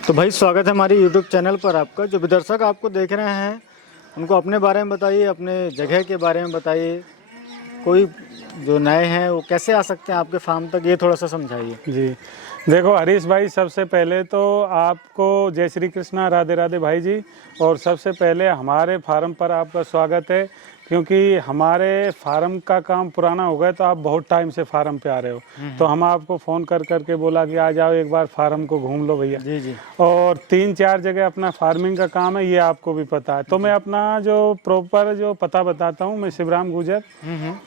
तो भाई स्वागत है हमारी यूट्यूब चैनल पर आपका। जो भी दर्शक आपको देख रहे हैं उनको अपने बारे में बताइए, अपने जगह के बारे में बताइए। कोई जो नए हैं वो कैसे आ सकते हैं आपके फार्म तक, ये थोड़ा सा समझाइए। जी देखो हरीश भाई, सबसे पहले तो आपको जय श्री कृष्णा, राधे राधे भाई जी। और सबसे पहले हमारे फार्म पर आपका स्वागत है, क्योंकि हमारे फार्म का काम पुराना हो गया, तो आप बहुत टाइम से फार्म पे आ रहे हो, तो हम आपको फ़ोन कर करके बोला कि आ जाओ एक बार फार्म को घूम लो भैया। जी जी। और 3-4 जगह अपना फार्मिंग का काम है, ये आपको भी पता है। तो मैं अपना जो प्रॉपर जो पता बताता हूँ। मैं शिवराम गुजर,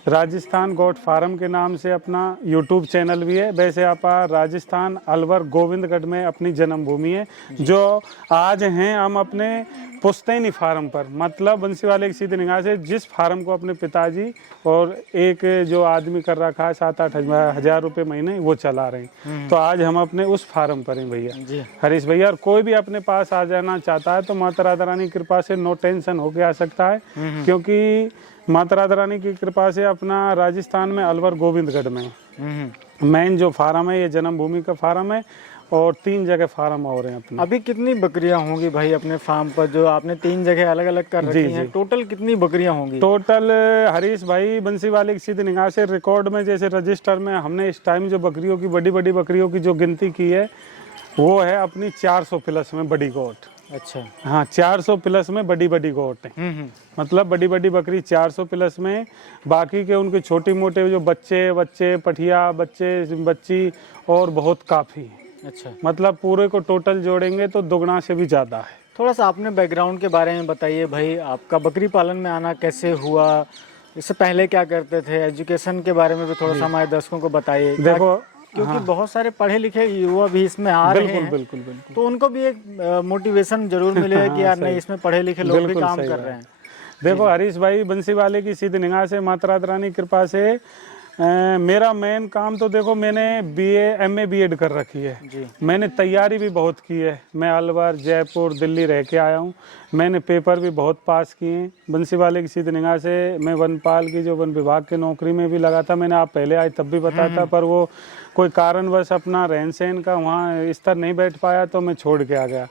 राजस्थान गोट फार्म के नाम से अपना यूट्यूब चैनल भी है। वैसे आप राजस्थान अलवर गोविंदगढ़ में अपनी जन्मभूमि है। जो आज हैं हम अपने पुश्तैनी फार्म पर, मतलब बंसीवाले की सीधी निगाह से जिस फार्म को अपने पिताजी और एक जो आदमी कर रखा है 7-8 हज़ार रुपये महीने, वो चला रहे हैं। तो आज हम अपने उस फार्म पर हैं भैया हरीश भैया। और कोई भी अपने पास आ जाना चाहता है तो माता राधा रानी की कृपा से नो टेंशन होके आ सकता है, क्योंकि माता राधा रानी की कृपा से अपना राजस्थान में अलवर गोविंदगढ़ में मेन जो फार्म है, ये जन्मभूमि का फार्म है। और 3 जगह फार्म और हैं अपने। अभी कितनी बकरियां होंगी भाई अपने फार्म पर? जो आपने 3 जगह अलग अलग कर रखी हैं, टोटल कितनी बकरियां होंगी? टोटल हरीश भाई, बंसीवाले की सीधी निगाह से रिकॉर्ड में, जैसे रजिस्टर में हमने इस टाइम जो बकरियों की, बड़ी बड़ी बकरियों की जो गिनती की है, वो है अपनी 400 प्लस में बड़ी गोट। अच्छा। हाँ, 400 प्लस में बड़ी बड़ी गोट है। मतलब बड़ी बड़ी बकरी 400 प्लस में। बाकी के उनके छोटे मोटे जो बच्चे पठिया बच्ची और बहुत काफ़ी। अच्छा। मतलब पूरे को टोटल जोड़ेंगे तो दुगना से भी ज़्यादा है। थोड़ा सा अपने बैकग्राउंड के बारे में बताइए भाई। आपका बकरी पालन में आना कैसे हुआ? इससे पहले क्या करते थे? एजुकेशन के बारे में भी थोड़ा सा हमारे दर्शकों को बताइए। देखो, क्योंकि बहुत सारे पढ़े लिखे युवा भी इसमें आ रहे हैं, बिल्कुल तो उनको भी एक मोटिवेशन जरूर मिलेगा कि यार नहीं, इसमें पढ़े लिखे लोग भी काम कर रहे हैं। देखो हरीश भाई, बंसीवाले की सीधी निगाह से, माता राधा रानी की कृपा से मेरा मेन काम तो देखो, मैंने BA MA BEd कर रखी है। मैंने तैयारी भी बहुत की है। मैं अलवर, जयपुर, दिल्ली रह के आया हूँ। मैंने पेपर भी बहुत पास किए हैं। बंसीवाले की सीधी निगाह से मैं वनपाल की, जो वन विभाग की नौकरी में भी लगा था। मैंने आप पहले आए तब भी बताया था, पर वो कोई कारणवश अपना रहन सहन का वहाँ स्तर नहीं बैठ पाया, तो मैं छोड़ के आ गया।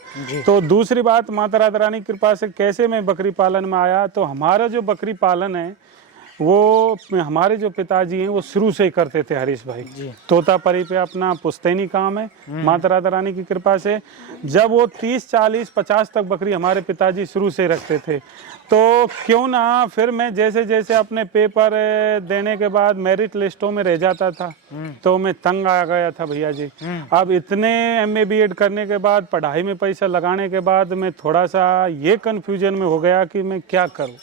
तो दूसरी बात, माता राधा रानी की कृपा से कैसे मैं बकरी पालन में आया, तो हमारा जो बकरी पालन है वो हमारे जो पिताजी हैं वो शुरू से ही करते थे हरीश भाई। तोतापरी पे अपना पुश्तैनी काम है, माता राधा रानी की कृपा से। जब वो 30, 40, 50 तक बकरी हमारे पिताजी शुरू से रखते थे, तो क्यों ना फिर मैं जैसे जैसे अपने पेपर देने के बाद मेरिट लिस्टों में रह जाता था, तो मैं तंग आ गया था भैया जी। अब इतने MA BEd करने के बाद, पढ़ाई में पैसा लगाने के बाद, मैं थोड़ा सा ये कन्फ्यूजन में हो गया कि मैं क्या करूँ।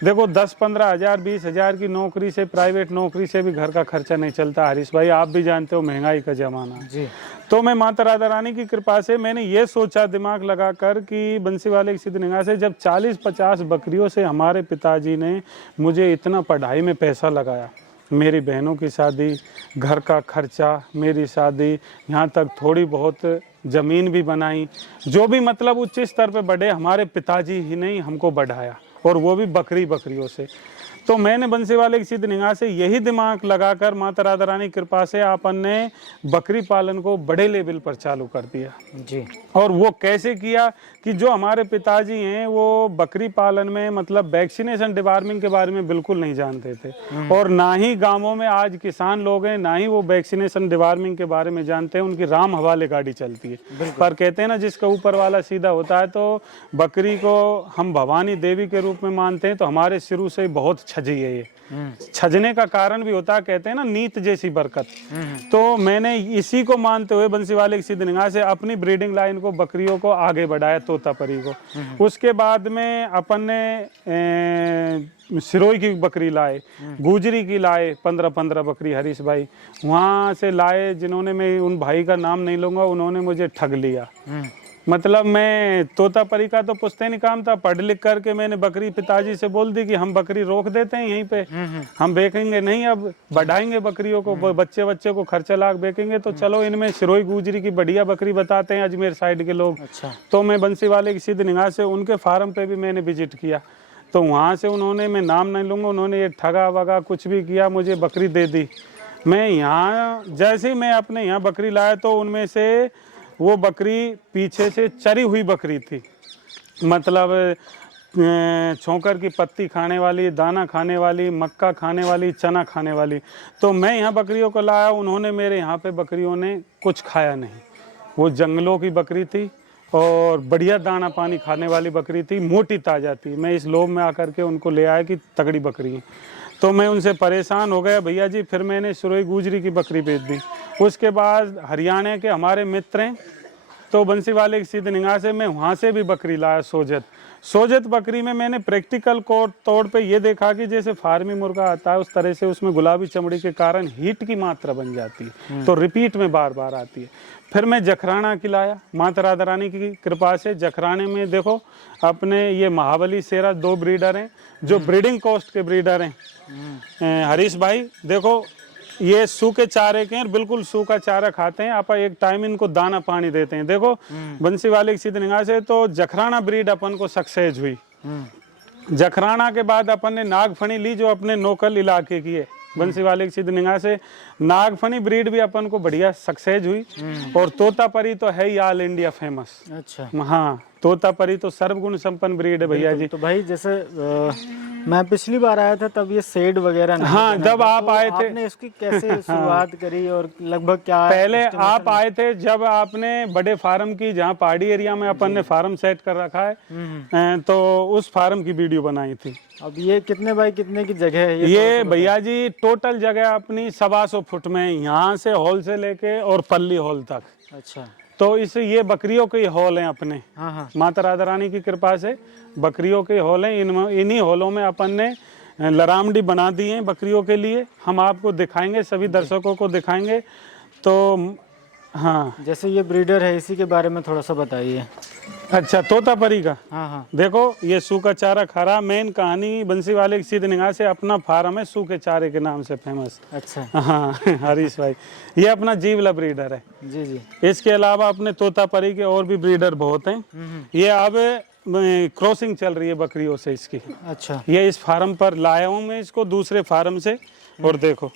देखो 10-15 हज़ार 20 हज़ार की नौकरी से, प्राइवेट नौकरी से भी घर का खर्चा नहीं चलता हरीश भाई। आप भी जानते हो महंगाई का ज़माना है। तो मैं माता राधा रानी की कृपा से मैंने ये सोचा दिमाग लगाकर कि बंसीवाले की सीधी निगाह से जब 40-50 बकरियों से हमारे पिताजी ने मुझे इतना पढ़ाई में पैसा लगाया, मेरी बहनों की शादी, घर का खर्चा, मेरी शादी, यहाँ तक थोड़ी बहुत ज़मीन भी बनाई, जो भी मतलब उच्च स्तर पे बढ़े, हमारे पिताजी ही नहीं हमको बढ़ाया, और वो भी बकरियों से। तो मैंने बंसीवाले की सीधी निगाह से यही दिमाग लगाकर माता राधा रानी की कृपा से अपन ने बकरी पालन को बड़े लेवल पर चालू कर दिया जी। और वो कैसे किया कि जो हमारे पिताजी हैं वो बकरी पालन में, मतलब वैक्सीनेशन डिवार्मिंग के बारे में बिल्कुल नहीं जानते थे, और ना ही गांवों में आज किसान लोग हैं, ना ही वो वैक्सीनेशन डिवार्मिंग के बारे में जानते हैं। उनकी राम हवाले गाड़ी चलती है, पर कहते हैं ना, जिसका ऊपर वाला सीधा होता है। तो बकरी को हम भवानी देवी के रूप में मानते हैं, तो हमारे शुरू से बहुत छजी है ये। छजने का कारण भी होता है, कहते हैं ना, नीत जैसी बरकत। तो मैंने इसी को मानते हुए बंसीवाले की सीधी निगाह से अपनी ब्रीडिंग लाइन को, बकरियों को आगे बढ़ाया, तोतापरी को। उसके बाद में अपन ने सिरोही की बकरी लाए, गुजरी की लाए, 15-15 बकरी हरीश भाई वहाँ से लाए, जिन्होंने, मैं उन भाई का नाम नहीं लूँगा, उन्होंने मुझे ठग लिया। मतलब मैं तोतापरी का तो पुश्तैनी काम था, पढ़ लिख करके मैंने बकरी पिताजी से बोल दी कि हम बकरी रोक देते हैं यहीं पे, हम बेचेंगे नहीं, अब बढ़ाएंगे बकरियों को, बच्चे को खर्चा लाख बेचेंगे। तो चलो इनमें सिरोही गुजरी की बढ़िया बकरी बताते हैं अजमेर साइड के लोग। अच्छा। तो मैं बंसीवाले की सीधी निगाह से उनके फार्म पे भी मैंने विजिट किया, तो वहाँ से उन्होंने, मैं नाम नहीं लूँगा, उन्होंने ये ठगा वगा कुछ भी किया, मुझे बकरी दे दी। मैं यहाँ जैसे ही मैं अपने यहाँ बकरी लाया, तो उनमें से वो बकरी पीछे से चरी हुई बकरी थी, मतलब छोकर की पत्ती खाने वाली, दाना खाने वाली, मक्का खाने वाली, चना खाने वाली। तो मैं यहाँ बकरियों को लाया, उन्होंने मेरे यहाँ पे बकरियों ने कुछ खाया नहीं। वो जंगलों की बकरी थी और बढ़िया दाना पानी खाने वाली बकरी थी, मोटी ताज़ा थी। मैं इस लोभ में आकर के उनको ले आया कि तगड़ी बकरी है। तो मैं उनसे परेशान हो गया भैया जी, फिर मैंने सुरई गुजरी की बकरी बेच दी। उसके बाद हरियाणा के हमारे मित्र हैं, तो बंसी वाले की सीध निगाह से मैं वहाँ से भी बकरी लाया सोजत बकरी में मैंने प्रैक्टिकल तौर पे ये देखा कि जैसे फार्मी मुर्गा आता है उस तरह से उसमें गुलाबी चमड़ी के कारण हीट की मात्रा बन जाती है, तो रिपीट में बार बार आती है। फिर मैं जखराना की लाया, माता राधा रानी की कृपा से। जखराने में देखो अपने ये महाबली शेरा 2 ब्रीडर हैं जो ब्रीडिंग कॉस्ट के ब्रीडर हैं। हरीश भाई देखो ये सूखे चारे के हैं, बिल्कुल सूखा चारा खाते हैं। आप एक टाइम इनको दाना पानी देते हैं। देखो बंसी वाले की सीधी निगाह से तो जखराना ब्रीड अपन को सक्सेस हुई। जखराना के बाद अपन ने नागफणी ली जो अपने नोकल इलाके की है। बंसी वाले की सीधी निगाह से नागफनी ब्रीड भी अपन को बढ़िया सक्सेस हुई। और तोतापरी तो है ही ऑल इंडिया फेमस। अच्छा, हाँ, तोतापरी तो सर्वगुण संपन्न ब्रीड है भैया जी। तो भाई जैसे मैं पिछली बार आया था तब ये शेड वगैरह नहीं हाँ, बना जब था, आप तो आए थे आपने इसकी कैसे शुरुआत करी और लगभग क्या पहले estimation आप आए थे जब आपने बड़े फार्म की, जहाँ पहाड़ी एरिया में अपन ने फार्म सेट कर रखा है, तो उस फार्म की वीडियो बनाई थी। अब ये कितने बाई कितने की जगह है ये भैया जी टोटल जगह अपनी 125 फुट में, यहाँ से हॉल से लेके और पल्ली हॉल तक। अच्छा, तो इस ये बकरियों के हॉल हैं अपने। हाँ हाँ, माता राधा रानी की कृपा से बकरियों के हॉल हैं। इन्हीं हॉलों में अपन ने लरामडी बना दी है बकरियों के लिए। हम आपको दिखाएंगे, सभी दर्शकों को दिखाएंगे। तो हाँ, जैसे ये ब्रीडर है इसी के बारे में थोड़ा सा बताइए। अच्छा, तोतापरी का हाँ हाँ, देखो ये सूखा चारा खा रहा। मेन कहानी बंसी वाले की सीधी निगाह से अपना फार्म है सूखे चारे के नाम से फेमस। अच्छा, हाँ हरीश भाई, ये अपना जीवला ब्रीडर है। जी जी, इसके अलावा अपने तोतापरी के और भी ब्रीडर बहुत हैं। ये अब क्रॉसिंग चल रही है बकरियों से इसकी। अच्छा, ये इस फार्म पर लाया हूँ मैं इसको दूसरे फार्म से। और देखो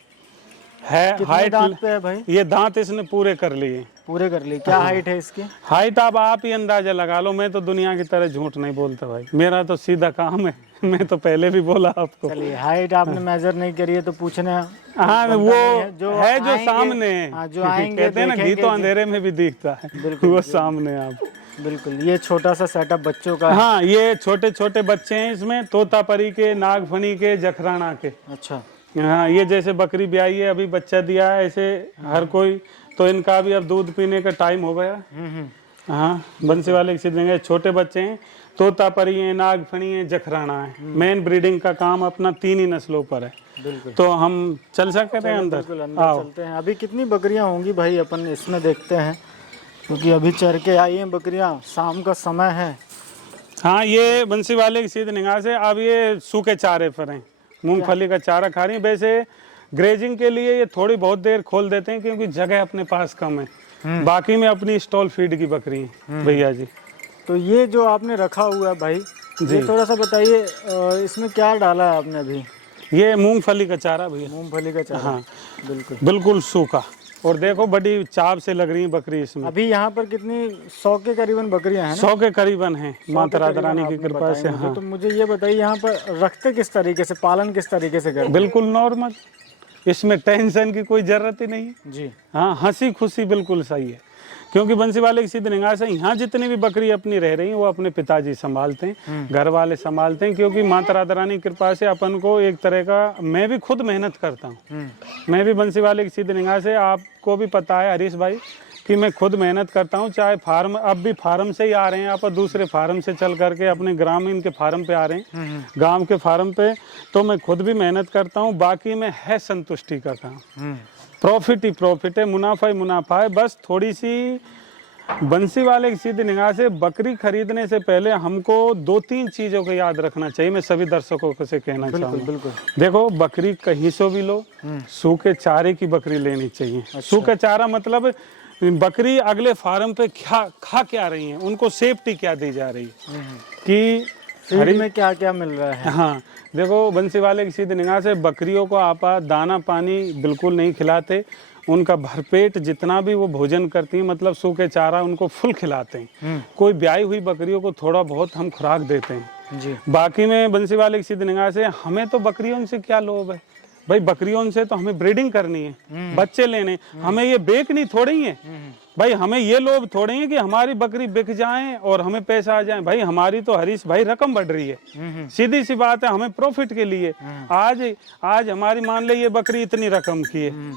है कितने हाइट दांत पे है भाई? ये दांत इसने पूरे कर लिए। पूरे कर लिए। क्या हाइट है इसकी? हाइट अब आप ही अंदाजा लगा लो। मैं तो दुनिया की तरह झूठ नहीं बोलता भाई, मेरा तो सीधा काम है। मैं तो पहले भी बोला आपको। चलिए, हाइट आपने मेजर नहीं करी है तो पूछने हाँ, वो जो है जो आएंगे, सामने हाँ, जो आएंगे कहते हैं ना घी तो अंधेरे में भी दिखता है। वो सामने आप बिल्कुल। ये छोटा सा सेटअप बच्चों का है। हाँ, ये छोटे छोटे बच्चे हैं इसमें, तोतापरी के, नागफनी के, जखराना के। अच्छा, हाँ, ये जैसे बकरी ब्याई है, अभी बच्चा दिया है, ऐसे हर कोई। तो इनका भी अब दूध पीने का टाइम हो गया। हाँ, बंसी वाले की सीधी निगाह छोटे बच्चे हैं, तोतापरी है, नागफनी है, जखराना है। मेन ब्रीडिंग का काम अपना 3 ही नस्लों पर है। बिल्कुल। तो हम चल सकते हैं अंदर? बिल्कुल, अंदर चलते हैं। अभी कितनी बकरियां होंगी भाई, अपन इसमें देखते हैं, क्योंकि अभी चर के आई हैं बकरियां, शाम का समय है। हाँ, ये बंसी वाले की सीधी निगाह से अब ये सूखे चारे पर हैं, मूंगफली का चारा खा रही हैं। वैसे ग्रेजिंग के लिए ये थोड़ी बहुत देर खोल देते हैं क्योंकि जगह अपने पास कम है। बाकी में अपनी स्टॉल फीड की बकरी है भैया जी। तो ये जो आपने रखा हुआ है भाई, ये थोड़ा सा बताइए, इसमें क्या डाला है आपने अभी? ये मूंगफली का चारा भैया, मूंगफली का चारा। हाँ बिल्कुल बिल्कुल सूखा। और देखो बड़ी चाव से लग रही है बकरी इसमें। अभी यहाँ पर कितनी 100 के करीबन बकरियां हैं ना? 100 के करीबन है माता राधा रानी की कृपा से। हाँ, तो मुझे ये बताइए यहाँ पर रखते किस तरीके से, पालन किस तरीके से करते? बिल्कुल नॉर्मल, इसमें टेंशन की कोई जरूरत ही नहीं है जी। हाँ, हंसी खुशी बिल्कुल सही है। क्योंकि बंसी वाले की सीधी निगाह से यहाँ जितनी भी बकरी अपनी रह रही हैं वो अपने पिताजी संभालते हैं, घर वाले संभालते हैं। क्योंकि माता राधा रानी की कृपा से अपन को एक तरह का, मैं भी खुद मेहनत करता हूँ। मैं भी बंसी वाले की सीधी निगाह से, आपको भी पता है हरीश भाई कि मैं खुद मेहनत करता हूँ। चाहे फार्म, अब भी फार्म से ही आ रहे हैं आप, दूसरे फार्म से चल करके अपने ग्रामीण के फार्म पे आ रहे हैं, गाँव के फार्म पे। तो मैं खुद भी मेहनत करता हूँ, बाकी में है संतुष्टि का काम। प्रॉफिट ही प्रॉफिट है, मुनाफा ही मुनाफा है। बस थोड़ी सी बंसी वाले की सीधी निगाह से बकरी खरीदने से पहले हमको 2-3 चीज़ों को याद रखना चाहिए। मैं सभी दर्शकों को से कहना चाहूँगा। बिल्कुल। देखो, बकरी कहीं से भी लो, सूखे चारे की बकरी लेनी चाहिए। अच्छा। सूखे चारा मतलब बकरी अगले फार्म पे खा क्या रही है, उनको सेफ्टी क्या दी जा रही है कि फीड में क्या क्या मिल रहा है। हाँ, देखो बंसी वाले की सीधी निगाह से बकरियों को आप दाना पानी बिल्कुल नहीं खिलाते। उनका भरपेट जितना भी वो भोजन करती हैं, मतलब सूखे चारा उनको फुल खिलाते हैं। कोई ब्याई हुई बकरियों को थोड़ा बहुत हम खुराक देते हैं जी। बाकी में बंसी वाले की सीधी निगाह से हमें तो बकरियों से क्या लोभ है भाई, बकरियों से तो हमें ब्रीडिंग करनी है, बच्चे लेने, हमें ये बेचनी थोड़ी है भाई, हमें ये लोभ थोड़ी है कि हमारी बकरी बिक जाए और हमें पैसा आ जाए। भाई हमारी तो हरीश भाई रकम बढ़ रही है, सीधी सी बात है, हमें प्रॉफिट के लिए। आज हमारी मान ले ये बकरी इतनी रकम की है,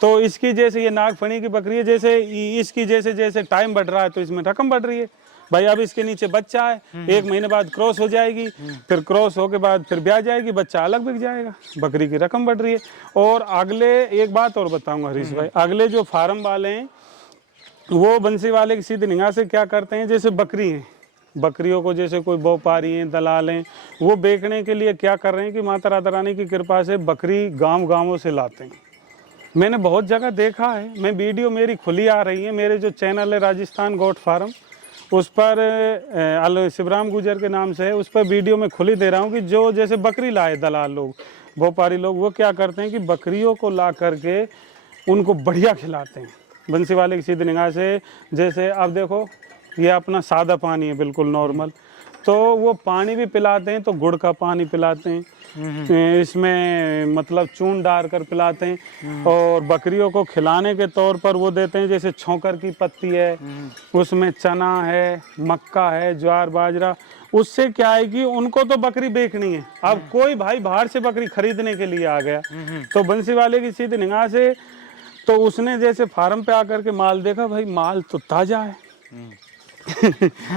तो इसकी जैसे ये नागफणी की बकरी है, जैसे इसकी जैसे जैसे टाइम बढ़ रहा है तो इसमें रकम बढ़ रही है भाई। अब इसके नीचे बच्चा है, 1 महीने बाद क्रॉस हो जाएगी, फिर क्रॉस हो के बाद फिर ब्याह जाएगी, बच्चा अलग बिक जाएगा, बकरी की रकम बढ़ रही है। और अगले एक बात और बताऊंगा हरीश भाई, अगले जो फार्म वाले हैं वो बंसी वाले की सीधी निगाह से क्या करते हैं, जैसे बकरी है, बकरियों को जैसे कोई व्यापारी हैं, दलाल हैं, वो बेचने के लिए क्या कर रहे हैं कि माता राधा रानी की कृपा से बकरी गांवों से लाते हैं। मैंने बहुत जगह देखा है, मैं वीडियो मेरी खुली आ रही है, मेरे जो चैनल है राजस्थान गोट फार्म, उस पर शिवराम गुजर के नाम से है, उस पर वीडियो में खुली दे रहा हूँ कि जो जैसे बकरी लाए दलाल लोग, व्यापारी लोग, वो क्या करते हैं कि बकरियों को ला करके उनको बढ़िया खिलाते हैं बंसी वाले की सीधी निगाह से। जैसे अब देखो ये अपना सादा पानी है बिल्कुल नॉर्मल, तो वो पानी भी पिलाते हैं, तो गुड़ का पानी पिलाते हैं, इसमें मतलब चून डाल कर पिलाते हैं, और बकरियों को खिलाने के तौर पर वो देते हैं जैसे छौंकर की पत्ती है, उसमें चना है, मक्का है, ज्वार बाजरा। उससे क्या है कि उनको तो बकरी बेचनी है, अब कोई भाई बाहर से बकरी खरीदने के लिए आ गया, तो बंसी वाले की सीधी निगाह से तो उसने जैसे फार्म पे आकर के माल देखा, भाई माल तो ताजा है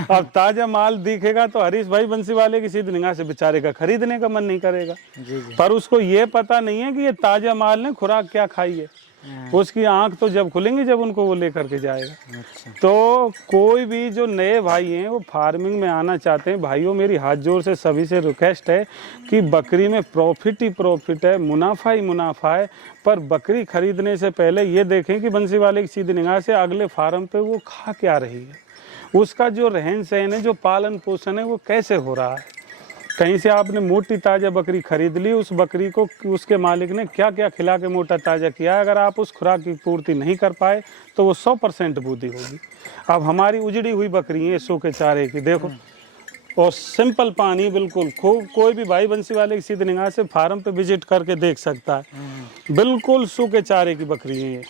अब ताजा माल दिखेगा तो हरीश भाई बंसी वाले की सीधी निगाह से बेचारे का खरीदने का मन नहीं करेगा। जी जी। पर उसको ये पता नहीं है कि ये ताजा माल ने खुराक क्या खाई है, उसकी आंख तो जब खुलेंगी जब उनको वो लेकर के जाएगा। अच्छा। तो कोई भी जो नए भाई हैं वो फार्मिंग में आना चाहते हैं, भाइयों मेरी हाथ जोर से सभी से रिक्वेस्ट है कि बकरी में प्रॉफिट ही प्रॉफिट है, मुनाफा ही मुनाफा है, पर बकरी खरीदने से पहले ये देखें कि बंसी वाले की सीधी निगाह से अगले फार्म पे वो खा क्या रही है, उसका जो रहन सहन है, जो पालन पोषण है वो कैसे हो रहा है। कहीं से आपने मोटी ताज़ा बकरी खरीद ली, उस बकरी को उसके मालिक ने क्या क्या खिला के मोटा ताज़ा किया, अगर आप उस खुराक की पूर्ति नहीं कर पाए तो वो 100% बूदी होगी। अब हमारी उजड़ी हुई बकरी है सूखे चारे की, देखो, और सिंपल पानी बिल्कुल खूब, कोई भी भाई बंसी वाले की सीधी निगाह से फार्म पे विजिट करके देख सकता है, बिल्कुल सूखे चारे की बकरी है ये।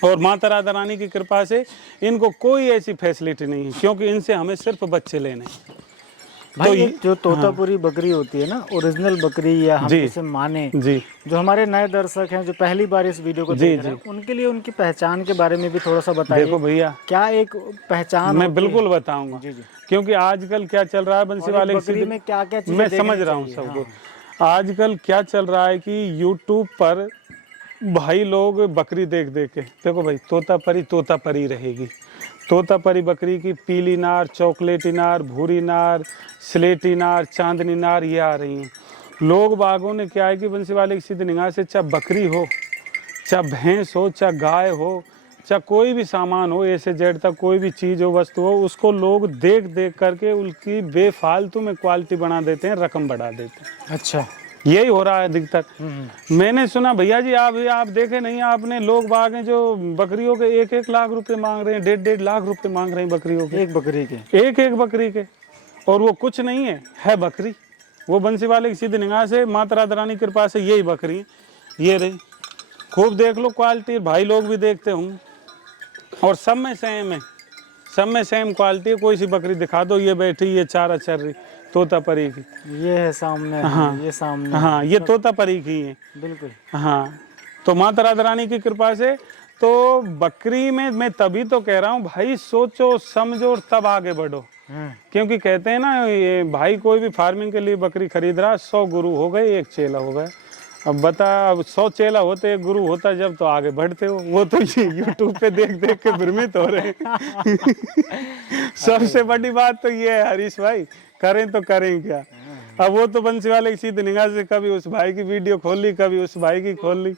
और माता राधा रानी की कृपा से इनको कोई ऐसी फैसिलिटी नहीं है, क्योंकि इनसे हमें सिर्फ बच्चे लेने हैं। भाई तो जो तोतापुरी बकरी होती है ना, ओरिजिनल बकरी, या हम इसे माने जी, जो हमारे नए दर्शक हैं जो पहली बार इस वीडियो को देख रहे हैं, उनके लिए उनकी पहचान के बारे में भी थोड़ा सा बताइए। देखो भैया, क्या एक पहचान मैं बिल्कुल बताऊंगा, जी जी, क्योंकि आजकल क्या चल रहा है बंसी वाले बकरी में क्या क्या चीजें मैं समझ रहा हूँ सबको। आजकल क्या चल रहा है कि यूट्यूब पर भाई लोग बकरी देख देख के, देखो भाई तोतापरी रहेगी, तोतापरी बकरी की पीली नार, चॉकलेटी नार, भूरी नार, स्लेटी नार, चांदनी नार ये आ रही हैं। लोग बागों ने क्या है कि बंसी वाले की सीधी निगाह से चाहे बकरी हो, चाहे भैंस हो, चाहे गाय हो, चाहे कोई भी सामान हो, ए से जेड तक कोई भी चीज़ हो, वस्तु हो, उसको लोग देख देख करके उनकी बेफालतू में क्वालिटी बना देते हैं, रकम बढ़ा देते हैं। अच्छा, यही हो रहा है अधिकतर। मैंने सुना भैया जी, आप देखे नहीं आपने, लोग बाग हैं जो बकरियों के 1-1 लाख रुपए मांग रहे हैं, 1.5 लाख रुपए मांग रहे हैं बकरियों के, एक बकरी के, एक बकरी के, और वो कुछ नहीं है बकरी, वो बंसी वाले की सीधी निगाह से माता राधा रानी की कृपा से यही बकरी ये रही। खूब देख लो क्वालिटी, भाई लोग भी देखते होंगे, और सब में सेम है, सब में सेम क्वालिटी है। कोई सी बकरी दिखा दो, ये बैठी, ये चारा चर रही, तोतापरी की, ये है सामने, हाँ, ये सामने, हाँ, ये तोतापरी की है बिल्कुल, हाँ। तो माता राधा रानी की कृपा से तो बकरी में मैं तभी तो कह रहा हूँ भाई, सोचो समझो और तब आगे बढ़ो, क्योंकि कहते हैं ना, ये भाई कोई भी फार्मिंग के लिए बकरी खरीद रहा, 100 गुरु हो गए 1 चेला हो गया। अब बता, अब 100 चेला होते 1 गुरु होता जब, तो आगे बढ़ते हो। वो तो ये यूट्यूब पे देख देख के भ्रमित हो रहे हैं सबसे बड़ी बात तो ये है हरीश भाई, करें तो करें क्या। अब वो तो बंसी वाले की सीधी निगाह से कभी उस भाई की वीडियो खोल ली, कभी उस भाई की खोल ली।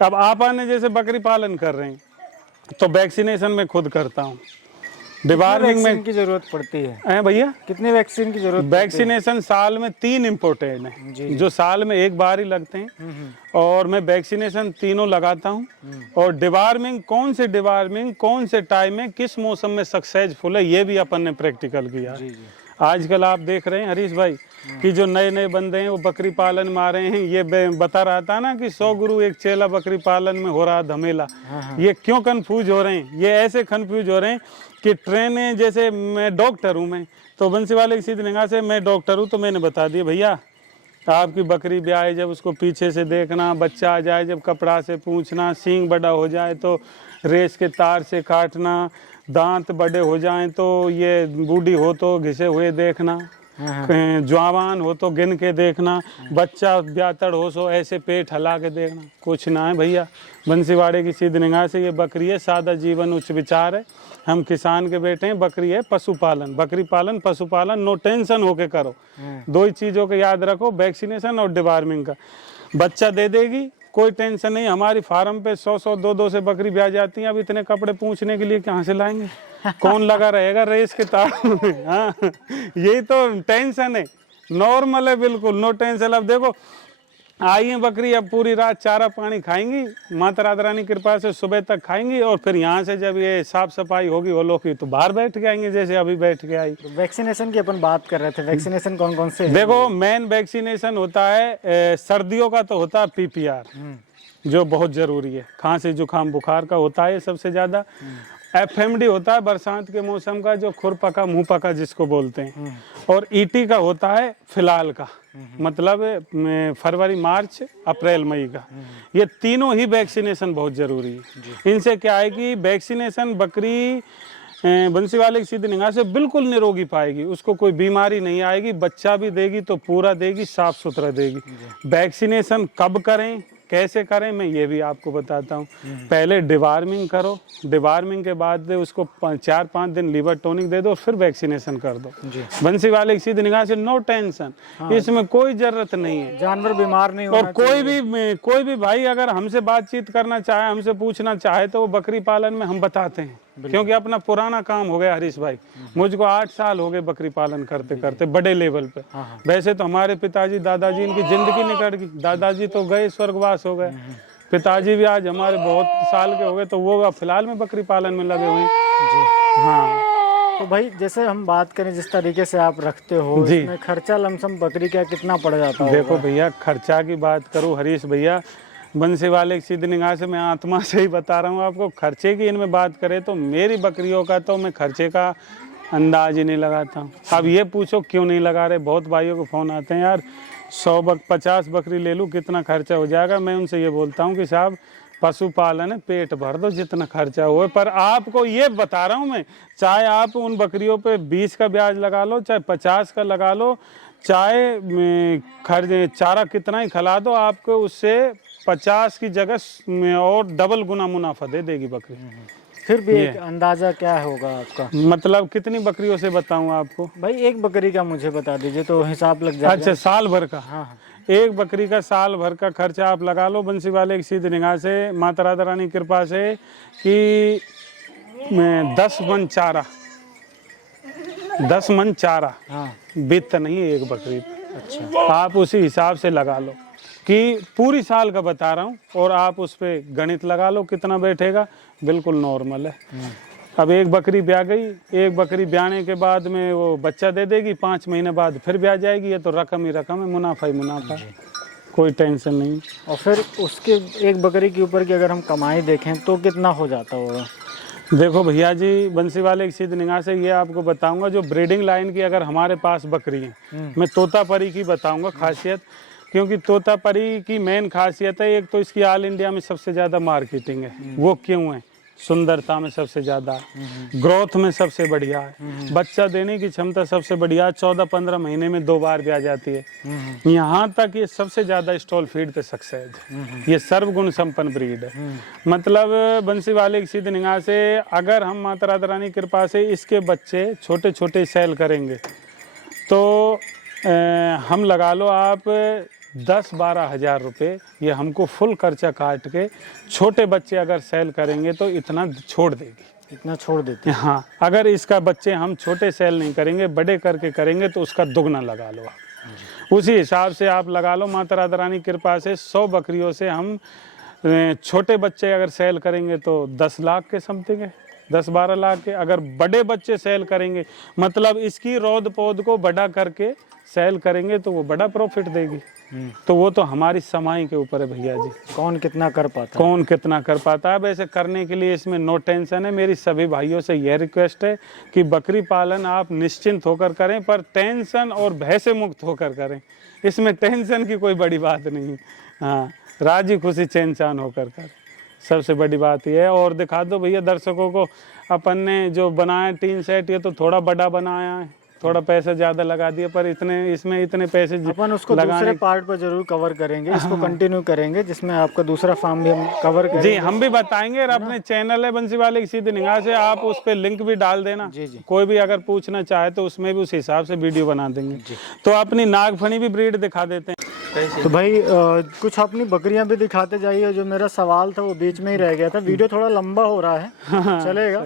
अब आपने जैसे बकरी पालन कर रहे हैं, तो वैक्सीनेशन मैं खुद करता हूँ, डिवार्मिंग में वैक्सीन की जरूरत पड़ती है भैया, कितनी वैक्सीन की जरूरत पड़ती वैक्सीनेशन साल में 3 इम्पोर्टेंट है जो साल में एक बार ही लगते हैं, और मैं वैक्सीनेशन तीनों लगाता हूँ। और डिवार्मिंग कौन से टाइम में किस मौसम में सक्सेसफुल है ये भी अपन ने प्रैक्टिकल किया। जी जी। आजकल आप देख रहे हैं हरीश भाई कि जो नए नए बंदे हैं वो बकरी पालन में आ रहे हैं। ये बता रहा था ना कि 100 गुरु एक चेला बकरी पालन में हो रहा धमेला। ये क्यों कंफ्यूज हो रहे हैं? ये ऐसे कंफ्यूज हो रहे हैं कि ट्रेनें, जैसे मैं डॉक्टर हूँ, मैं तो बंसी वाले की सीधी निगाह से मैं डॉक्टर हूँ, तो मैंने बता दिया भैया आपकी बकरी ब्याए जब उसको पीछे से देखना, बच्चा आ जाए जब कपड़ा से पूछना, सींग बड़ा हो जाए तो रेस के तार से काटना, दांत बड़े हो जाएं तो ये बूढ़ी हो तो घिसे हुए देखना, जवान हो तो गिन के देखना, बच्चा ब्यातड़ हो सो ऐसे पेट हिला के देखना। कुछ ना है भैया, बंसीवाड़े की सीधी निगाह से ये बकरी है, सादा जीवन उच्च विचार है। हम किसान के बेटे हैं, बकरी है पशुपालन, बकरी पालन पशुपालन, नो टेंशन होके करो। 2 ही चीज़ों को याद रखो, वैक्सीनेशन और डिवार्मिंग का। बच्चा दे देगी, कोई टेंशन नहीं। हमारी फार्म पे 100 200 से बकरी ब्याह जाती हैं। अब इतने कपड़े पूछने के लिए कहाँ से लाएंगे? कौन लगा रहेगा रेस के तार में? हाँ, यही तो टेंशन है। नॉर्मल है, बिल्कुल नो टेंशन। अब देखो आई है बकरी, अब पूरी रात चारा पानी खाएंगी, माता राधा रानी की कृपा से सुबह तक खाएंगी, और फिर यहाँ से जब ये साफ सफाई होगी होलो की तो बाहर बैठ के आएंगे, जैसे अभी बैठ के आई। तो वैक्सीनेशन की अपन बात कर रहे थे, वैक्सीनेशन कौन कौन से है? देखो मेन वैक्सीनेशन होता है सर्दियों का, तो होता है PPR जो बहुत जरूरी है, खांसी जुकाम बुखार का होता है सबसे ज्यादा। FMD होता है बरसात के मौसम का, जो खुर पका मुंह पका जिसको बोलते हैं। और ET का होता है फिलहाल का, मतलब फरवरी मार्च अप्रैल मई का। ये तीनों ही वैक्सीनेशन बहुत जरूरी है। इनसे क्या है कि वैक्सीनेशन बकरी बंसी वाले की सीधी निगाह से बिल्कुल निरोगी पाएगी, उसको कोई बीमारी नहीं आएगी, बच्चा भी देगी तो पूरा देगी, साफ सुथरा देगी। वैक्सीनेशन कब करें कैसे करें मैं ये भी आपको बताता हूँ। पहले डिवार्मिंग करो, डिवार्मिंग के बाद उसको 4-5 दिन लीवर टॉनिक दे दो, फिर वैक्सीनेशन कर दो। बंसी वाले की सीधी निगाह से नो टेंशन, इसमें कोई जरूरत नहीं है, जानवर बीमार नहीं होना और कोई भी भाई अगर हमसे बातचीत करना चाहे, हमसे पूछना चाहे, तो वो बकरी पालन में हम बताते हैं, क्योंकि अपना पुराना काम हो गया हरीश भाई। मुझको 8 साल हो गए बकरी पालन करते करते बड़े लेवल पे। वैसे तो हमारे पिताजी दादाजी इनकी जिंदगी निकट गई, दादाजी तो गए स्वर्गवास हो गए, पिताजी भी आज हमारे बहुत साल के हो गए, तो वो फिलहाल में बकरी पालन में लगे हुए हैं। हाँ तो भाई जैसे हम बात करें जिस तरीके से आप रखते हो, इसमें खर्चा लमसम बकरी का कितना पड़ जाता है? देखो भैया खर्चा की बात करूँ हरीश भैया, बंसी वाले की सीधी निगाह से मैं आत्मा से ही बता रहा हूँ आपको। खर्चे की इनमें बात करें तो मेरी बकरियों का तो मैं खर्चे का अंदाज ही नहीं लगाता हूँ। अब ये पूछो क्यों नहीं लगा रहे, बहुत भाइयों को फ़ोन आते हैं यार 50 बकरी ले लूँ कितना खर्चा हो जाएगा। मैं उनसे ये बोलता हूँ कि साहब पशुपालन है, पेट भर दो जितना खर्चा हुआ। पर आपको ये बता रहा हूँ मैं, चाहे आप उन बकरियों पे 20 का ब्याज लगा लो, चाहे 50 का लगा लो, चाहे खर्च चारा कितना ही खिला दो, आपको उससे 50 की जगह और डबल गुना मुनाफा दे देगी बकरी। फिर भी एक अंदाजा क्या होगा आपका? मतलब कितनी बकरियों से बताऊं आपको? भाई एक बकरी का मुझे बता दीजिए तो हिसाब लग जाएगा। अच्छा साल भर का? हाँ। एक बकरी का साल भर का खर्चा आप लगा लो बंसी वाले की सीधी निगाह से, माता राधा रानी की कृपा से, कि 10 मन चारा, 10 मन चारा बीतता नहीं है एक बकरी पे। अच्छा आप उसी हिसाब से लगा लो कि पूरी साल का बता रहा हूँ, और आप उस पर गणित लगा लो कितना बैठेगा, बिल्कुल नॉर्मल है। अब एक बकरी ब्याह गई, एक बकरी ब्याने के बाद में वो बच्चा दे देगी, 5 महीने बाद फिर ब्याह जाएगी, ये तो रकम ही रकम है, मुनाफा ही मुनाफा है, कोई टेंशन नहीं। और फिर उसके एक बकरी के ऊपर की अगर हम कमाई देखें तो कितना हो जाता होगा? देखो भैया जी बंसी वाले की सीधी निगाह से ये आपको बताऊंगा, जो ब्रीडिंग लाइन की अगर हमारे पास बकरी है, मैं तोतापरी की बताऊंगा खासियत, क्योंकि तोतापरी की मेन खासियत है, एक तो इसकी ऑल इंडिया में सबसे ज़्यादा मार्केटिंग है। वो क्यों है? सुंदरता में सबसे ज़्यादा, ग्रोथ में सबसे बढ़िया है, बच्चा देने की क्षमता सबसे बढ़िया, 14-15 महीने में 2 बार भी आ जाती है। यहाँ तक ये सबसे ज़्यादा स्टॉल फीड पे सक्सेस है, ये सर्वगुण संपन्न ब्रीड है। मतलब बंसी वाले की सीधी निगाह से अगर हम माता राधा रानी की कृपा से इसके बच्चे छोटे छोटे सेल करेंगे तो हम लगा लो आप 10-12 हज़ार रुपये, ये हमको फुल खर्चा काट के छोटे बच्चे अगर सेल करेंगे तो इतना छोड़ देगी। इतना छोड़ देते हैं। हाँ, अगर इसका बच्चे हम छोटे सेल नहीं करेंगे, बड़े करके करेंगे तो उसका दुगना लगा लो आप। उसी हिसाब से आप लगा लो, माता राधा रानी की कृपा से 100 बकरियों से हम छोटे बच्चे अगर सेल करेंगे तो 10 लाख के समथिंग है, 10-12 लाख के। अगर बड़े बच्चे सेल करेंगे, मतलब इसकी रौद पौध को बड़ा करके सेल करेंगे तो वो बड़ा प्रॉफिट देगी। तो वो तो हमारी समाई के ऊपर है भैया जी, कौन कितना कर पाता है। कौन कितना कर पाता है। वैसे करने के लिए इसमें नो टेंशन है। मेरी सभी भाइयों से यह रिक्वेस्ट है कि बकरी पालन आप निश्चिंत होकर करें, पर टेंशन और भय से मुक्त होकर करें। इसमें टेंशन की कोई बड़ी बात नहीं। हाँ, राजी खुशी चैन चान होकर करें, सबसे बड़ी बात यह है। और दिखा दो भैया दर्शकों को, अपन ने जो बनाया टीन सेट, ये तो थोड़ा बड़ा बनाया है, थोड़ा पैसे ज्यादा लगा दिए, पर इतने इसमें इतने पैसे अपन उसको दूसरे पार्ट पर जरूर कवर करेंगे, इसको कंटिन्यू करेंगे, जिसमें आपका दूसरा फार्म भी हम कवर करेंगे। जी, हम भी बताएंगे। और अपने चैनल है बंसी वाले की सीधी निगाह से, आप उस पे लिंक भी डाल देना। जी जी। कोई भी अगर पूछना चाहे तो उसमें भी उस हिसाब से वीडियो बना देंगे। तो अपनी नागफनी भी ब्रीड दिखा देते हैं। तो भाई कुछ अपनी बकरियां भी दिखाते जाइए। जो मेरा सवाल था वो बीच में ही रह गया था, वीडियो थोड़ा लंबा हो रहा है, चलेगा।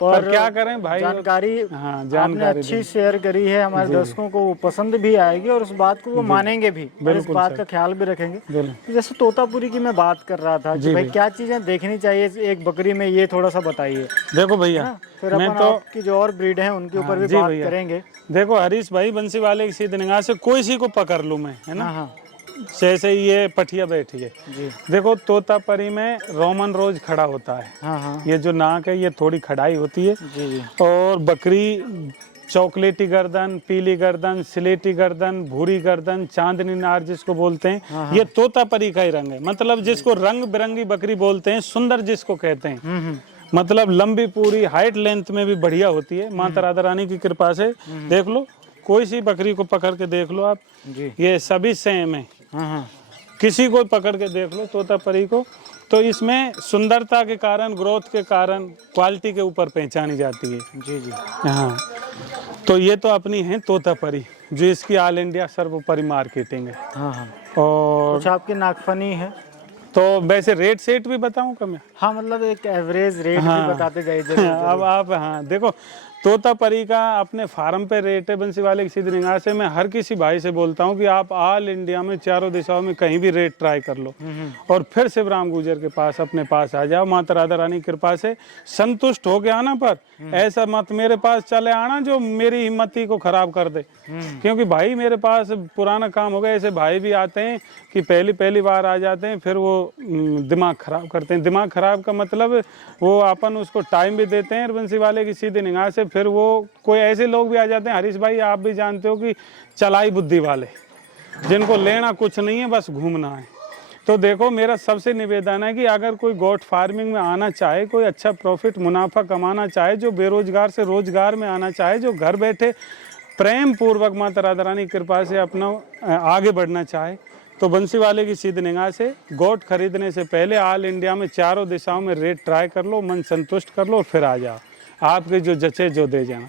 पर क्या करें भाई, जानकारी हाँ, आपने अच्छी शेयर करी है, हमारे दर्शकों को वो पसंद भी आएगी और उस बात को वो मानेंगे भी, और इस बात का ख्याल भी रखेंगे। तो जैसे तोतापुरी की मैं बात कर रहा था कि भाई क्या चीजें देखनी चाहिए एक बकरी में, ये थोड़ा सा बताइए। देखो भैया, फिर अपन आपकी जो और ब्रीड है उनके ऊपर भी बात करेंगे। देखो हरीश भाई, बंसी वाले की सीधी निगाह से कोई सी को पकड़ लूं मैं, है ना। हाँ, जैसे ये पठिया बैठी है जी। देखो, तोतापरी में रोमन रोज खड़ा होता है। हाँ, ये जो नाक है ये थोड़ी खड़ाई होती है। जी जी। और बकरी चॉकलेटी गर्दन, पीली गर्दन, सिलेटी गर्दन, भूरी गर्दन, चांदनी नार जिसको बोलते हैं, ये तोतापरी का ही रंग है। मतलब जिसको रंग बिरंगी बकरी बोलते हैं, सुंदर जिसको कहते हैं। मतलब लंबी पूरी हाइट लेंथ में भी बढ़िया होती है। माता राधा रानी की कृपा से देख लो, कोई सी बकरी को पकड़ के देख लो आप जी। ये सभी सेम है। हाँ, किसी को पकड़ के देख लो तोतापरी को, तो इसमें सुंदरता के कारण, ग्रोथ के कारण, क्वालिटी के ऊपर पहचानी जाती है। जी जी। हाँ, तो ये तो अपनी है तोतापरी, जो इसकी ऑल इंडिया सर्वोपरि मार्केटिंग है। हाँ, और कुछ आपकी नागफनी है तो वैसे रेट सेट भी बताऊं कम? हाँ, मतलब एक एवरेज रेट हाँ, भी बताते जाइए जरूर। अब आप, हाँ देखो, तोतापरी का अपने फार्म पे रेट है बंसी वाले की सीधी निगाह से। मैं हर किसी भाई से बोलता हूँ कि आप ऑल इंडिया में चारों दिशाओं में कहीं भी रेट ट्राई कर लो, और फिर शिवराम गुर्जर के पास अपने पास आ जाओ। माता राधा रानी की कृपा से संतुष्ट हो गया आना, पर ऐसा मत मेरे पास चले आना जो मेरी हिम्मती को खराब कर दे। क्योंकि भाई मेरे पास पुराना काम हो गया, ऐसे भाई भी आते हैं कि पहली बार आ जाते हैं, फिर वो दिमाग खराब करते हैं। दिमाग खराब का मतलब वो अपन उसको टाइम भी देते हैं बंसी वाले की सीधी निगाह से, फिर वो कोई ऐसे लोग भी आ जाते हैं, हरीश भाई आप भी जानते हो कि चलाई बुद्धि वाले, जिनको लेना कुछ नहीं है, बस घूमना है। तो देखो, मेरा सबसे निवेदन है कि अगर कोई गोट फार्मिंग में आना चाहे, कोई अच्छा प्रॉफिट मुनाफा कमाना चाहे, जो बेरोजगार से रोजगार में आना चाहे, जो घर बैठे प्रेम पूर्वक माता राधा रानी की कृपा से अपना आगे बढ़ना चाहे, तो बंसी वाले की सीधी निगाह से गोट खरीदने से पहले ऑल इंडिया में चारों दिशाओं में रेट ट्राई कर लो, मन संतुष्ट कर लो, फिर आ जाओ। आपके जो जचे जो दे जाना।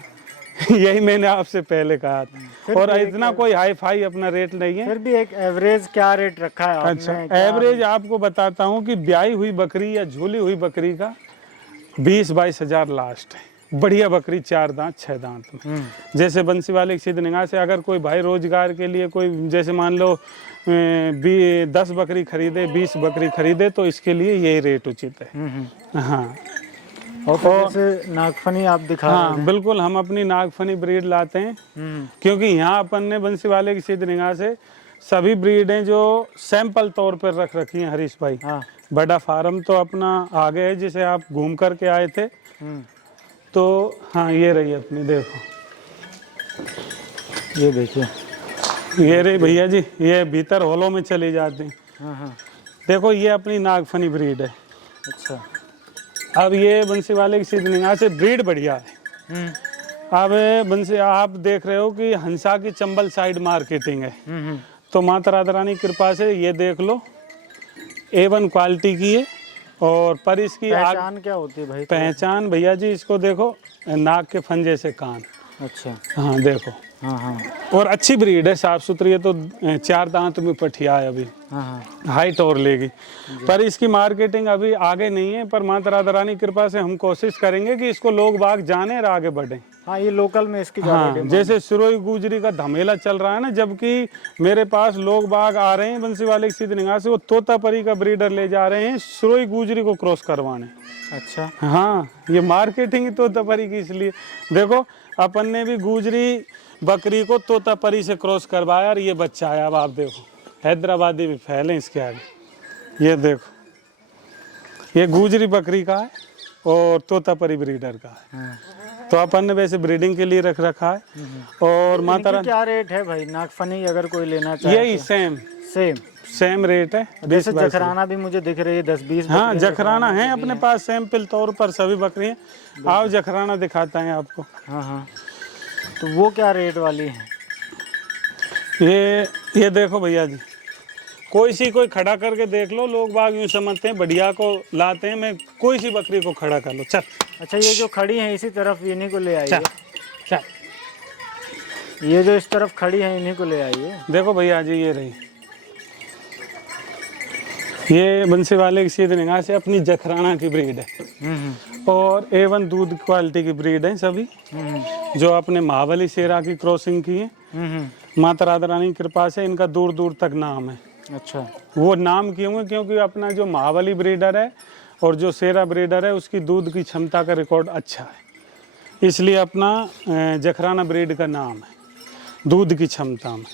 यही मैंने आपसे पहले कहा था। और इतना कोई हाई फाई अपना रेट नहीं है। फिर भी एक एवरेज क्या रेट रखा है आपने? अच्छा, एवरेज आपको बताता हूँ कि ब्याई हुई बकरी या झूली हुई बकरी का 20-22 हजार लास्ट है। बढ़िया बकरी 4 दांत 6 दांत में। जैसे बंसी वाले की सीधी निगाह से अगर कोई भाई रोजगार के लिए कोई, जैसे मान लो 10 बकरी खरीदे, 20 बकरी खरीदे, तो इसके लिए यही रेट उचित है। हाँ, और जैसे नागफनी आप दिखा रहे हाँ बिल्कुल, हम अपनी नागफनी ब्रीड लाते हैं, क्योंकि यहाँ अपन ने बंसी वाले की सीधी निगाह से सभी ब्रीडें जो सैंपल तौर पर रख रखी हैं हरीश भाई। हाँ। बड़ा फार्म तो अपना आगे है, जिसे आप घूम करके आए थे। तो हाँ, ये रही अपनी, देखो ये देखिए, ये रही भैया जी, ये भीतर होलों में चली जाती। हाँ। देखो, ये अपनी नागफनी ब्रीड है। अच्छा, अब ये बंसी वाले की सीधी निगाह से ब्रीड बढ़िया है। अब बंसी, आप देख रहे हो कि हंसा की चंबल साइड मार्केटिंग है, तो माता राधा रानी की कृपा से ये देख लो A1 क्वालिटी की है। और पर इसकी पहचान क्या होती है भाई? पहचान भैया जी, इसको देखो, नाक के फंजे से कान, अच्छा। हाँ देखो, हाँ हाँ और अच्छी ब्रीड है, साफ सुथरी है। तो 4 दांत में पठिया है अभी, हाँ हाँ। हाइट और लेगी। पर इसकी मार्केटिंग अभी आगे नहीं है, पर माता राधा रानी की कृपा से हम कोशिश करेंगे कि इसको लोग बाग जाने और आगे बढ़े। हाँ, ये लोकल में इसकी ज़्यादा हाँ, जैसे सिरोही गुजरी का धमेला चल रहा है ना, जबकि मेरे पास लोग बाग आ रहे हैं बंसी वाले की सीधी निगाह से, वो तोतापरी का ब्रीडर ले जा रहे हैं सिरोही गुजरी को क्रॉस करवाने। अच्छा। हाँ, ये मार्केटिंग ही तोतापरी की, इसलिए देखो अपन ने भी गुजरी बकरी को तोतापरी से क्रॉस करवाया और ये बच्चा आया। अब आप देखो, हैदराबादी भी फैले इसके आगे। ये देखो, ये गुजरी बकरी का है और तोतापरी ब्रीडर का है। हाँ। तो अपन ने वैसे ब्रीडिंग के लिए रख रखा है। और माता इनकी क्या रेट है भाई, नागफनी अगर कोई लेना चाहे? यही सेम सेम रेट है। जैसे जखराना भी मुझे दिख रही है 10-20। हाँ, जखराना है अपने पास सैंपल तौर पर सभी बकरी हैं। आओ जखराना दिखाता है आपको। हाँ हाँ, तो वो क्या रेट वाली है? ये देखो भैया जी, कोई खड़ा करके देख लो। लोग बाग यूँ समझते हैं बढ़िया को लाते हैं, मैं कोई सी बकरी को खड़ा कर लो। चल। अच्छा, ये जो खड़ी है इसी तरफ इन्हीं को ले आइए। चल। ये जो इस तरफ खड़ी है इन्हीं को ले आइए। देखो भैया जी, ये रही, ये बंसी वाले की सीधी निगाह से अपनी जखराना की ब्रीड है। और A1 दूध क्वालिटी की ब्रीड है सभी, जो अपने महाबली शेरा की क्रॉसिंग की है। माता राधा रानी की कृपा से इनका दूर दूर तक नाम है। अच्छा। वो नाम क्यों है? क्योंकि अपना जो महाबली ब्रीडर है और जो शेरा ब्रीडर है, उसकी दूध की क्षमता का रिकॉर्ड अच्छा है, इसलिए अपना जखराना ब्रीड का नाम है दूध की क्षमता में।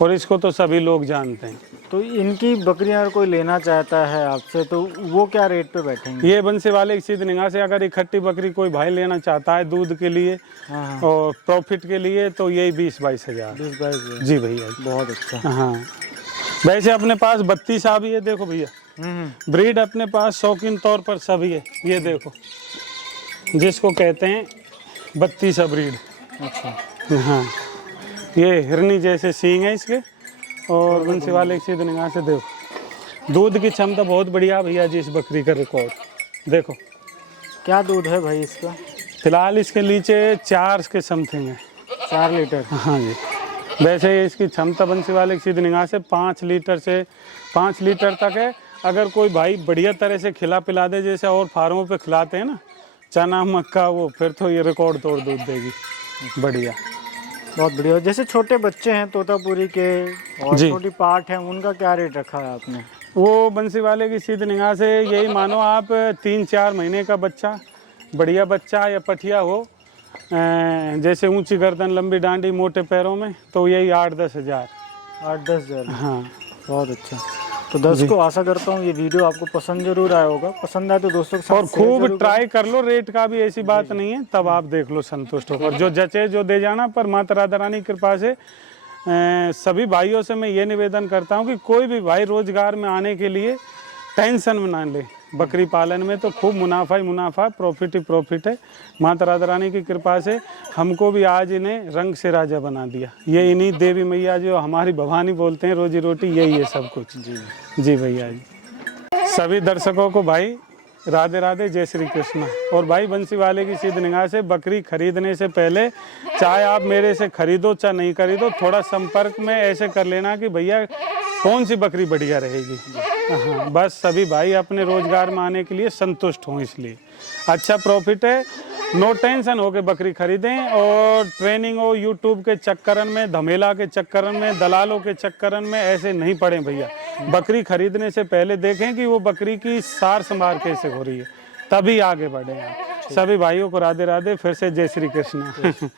और इसको तो सभी लोग जानते हैं। तो इनकी बकरियां अगर कोई लेना चाहता है आपसे, तो वो क्या रेट पे बैठेंगे? ये बंसी वाले की सीधी निगाह से अगर इकट्ठी बकरी कोई भाई लेना चाहता है दूध के लिए हाँ। और प्रॉफिट के लिए, तो यही 20-22 हज़ार। 20-22? जी भैया, बहुत अच्छा। हाँ, वैसे अपने पास 32 भी है। देखो भैया, ब्रीड अपने पास शौकीन तौर पर सभी है। ये देखो, जिसको कहते हैं 32 ब्रीड। अच्छा। हाँ, ये हिरनी जैसे सींग है इसके। और बंसी वाले की सीधी निगाह से देखो, दूध की क्षमता बहुत बढ़िया भैया जी इस बकरी का रिकॉर्ड। देखो क्या दूध है भाई इसका? फिलहाल इसके नीचे 4 के समथिंग है। 4 लीटर? हाँ जी। वैसे इसकी क्षमता बंसी वाले की सीधी निगाह से 5 लीटर से 5 लीटर तक है। अगर कोई भाई बढ़िया तरह से खिला पिला दे, जैसे और फार्मों पे खिलाते हैं ना, चना मक्का, वो फिर तो ये रिकॉर्ड तोड़ दूध देगी। बढ़िया, बहुत बढ़िया। जैसे छोटे बच्चे हैं तोतापुरी के और छोटी पाठ है, उनका क्या रेट रखा है आपने? वो बंसी वाले की सीधी निगाह से यही मानो आप 3-4 महीने का बच्चा, बढ़िया बच्चा या पठिया हो, जैसे ऊंची गर्दन, लंबी डांडी, मोटे पैरों में, तो यही 8-10 हज़ार। 8-10 हज़ार? हाँ, बहुत अच्छा। तो दोस्तों, आशा करता हूँ ये वीडियो आपको पसंद जरूर आया होगा। पसंद आए तो दोस्तों के साथ और खूब ट्राई कर लो। रेट का भी ऐसी बात नहीं है, तब आप देख लो संतुष्ट होकर, जो जचे जो दे जाना। पर माता राधा रानी की कृपा से सभी भाइयों से मैं ये निवेदन करता हूँ कि कोई भी भाई रोजगार में आने के लिए टेंशन में ना ले। बकरी पालन में तो खूब मुनाफा ही मुनाफा, प्रॉफिट ही प्रॉफिट है। माता राधा रानी की कृपा से हमको भी आज इन्हें रंग से राजा बना दिया। ये इन्हीं देवी मैया जो हमारी भवानी बोलते हैं, रोजी रोटी यही है सब कुछ। जी भैया जी। सभी दर्शकों को भाई राधे राधे, जय श्री कृष्ण। और भाई बंसी वाले की सीधी निगाह से बकरी खरीदने से पहले, चाहे आप मेरे से खरीदो चाहे नहीं खरीदो, थोड़ा संपर्क में ऐसे कर लेना कि भैया कौन सी बकरी बढ़िया रहेगी। हाँ, बस सभी भाई अपने रोजगार में आने के लिए संतुष्ट हों, इसलिए अच्छा प्रॉफिट है। नो टेंशन हो के बकरी खरीदें। और ट्रेनिंग हो यूट्यूब के चक्करन में, धमेला के चक्करन में, दलालों के चक्करन में ऐसे नहीं पड़े भैया। बकरी खरीदने से पहले देखें कि वो बकरी की सार संभाल कैसे हो रही है, तभी आगे बढ़े आप। सभी भाइयों को राधे राधे, फिर से जय श्री कृष्ण।